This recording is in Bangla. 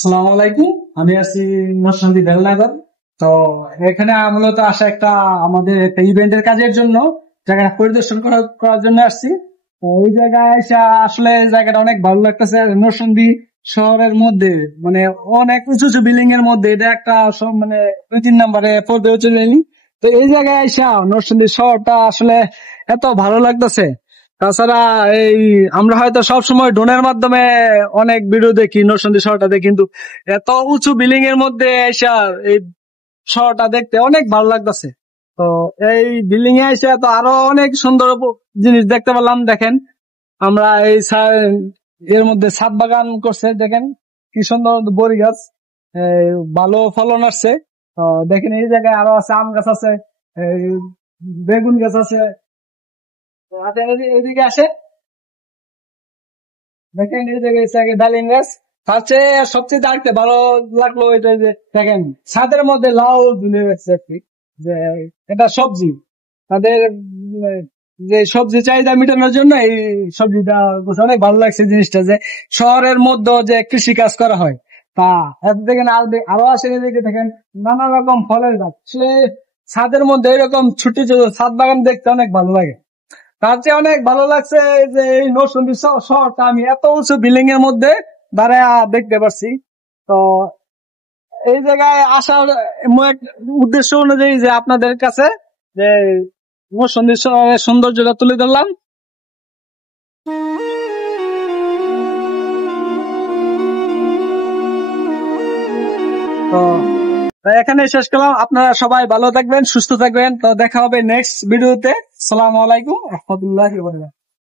সালাম আলাইকুম। আমি আছি নরসিংদী বেলনগর। তো এখানে মূলত আসা আমাদের একটা ইভেন্টের কাজের জন্য জায়গা পরিদর্শন করার জন্য আসছি। তো এই জায়গায় এসে আসলে জায়গাটা অনেক ভালো লাগতেছে। নরসিংদী শহরের মধ্যে মানে অনেক উঁচু উঁচু বিল্ডিং এর মধ্যে এটা একটা মানে 2-3 নম্বরে পড়বে উঁচু বিল্ডিং। তো এই জায়গায় এসে নরসিংদী শহরটা আসলে এত ভালো লাগতেছে। তাছাড়া এই আমরা হয়তো সব সময় ড্রোনের মাধ্যমে অনেক ভিডিও দেখি নরসিংদী শহরটা দেখি, কিন্তু এত উঁচু বিল্ডিং এর মধ্যে এসে এই শহরটা দেখতে অনেক ভালো লাগতেছে। তো এই বিল্ডিং এ এসে তো আরো অনেক সুন্দর জিনিস দেখতে পেলাম। দেখেন আমরা এর মধ্যে ছাদ বাগান করছে, দেখেন কি সুন্দর বড়ি গাছ, ভালো ফলন আসছে। তো দেখেন এই জায়গায় আরো আছে, আম গাছ আছে, এই বেগুন গাছ আছে। তো এদিকে আসে, দেখেন এই জায়গায় ডালিম গাছ। তার চেয়ে সবচেয়ে দেখতে ভালো লাগলো এটা যে দেখেন ছাদের মধ্যে লাউ ঝুলে গেছে একটি, যে এটা সবজি তাদের যে সবজি চাহিদা মেটানোর জন্য এই সবজিটা অনেক ভালো লাগছে জিনিসটা, যে শহরের মধ্যে যে কৃষি কাজ করা হয় তা এত দেখেন। আরো আসে এদিকে দেখেন নানা রকম ফলের গাছ। আসলে ছাদের মধ্যে এরকম ছোট ছোট ছাদ বাগান দেখতে অনেক ভালো লাগে। তার চেয়ে অনেক ভালো লাগছে যে এই নরসিংদী শহরটা আমি এত উঁচু বিল্ডিং এর মধ্যে দাঁড়ায় দেখতে পারছি। তো এই জায়গায় আসার উদ্দেশ্য অনুযায়ী যে আপনাদের কাছে যে নরসিংদী শহরের সৌন্দর্যটা তুলে ধরলাম। তো এখানে শেষ করলাম। আপনারা সবাই ভালো থাকবেন, সুস্থ থাকবেন। তো দেখা হবে নেক্সট ভিডিওতে। সালামু আলাইকুম রহমতুল্লাহি ওয়া বারাকাতুহু।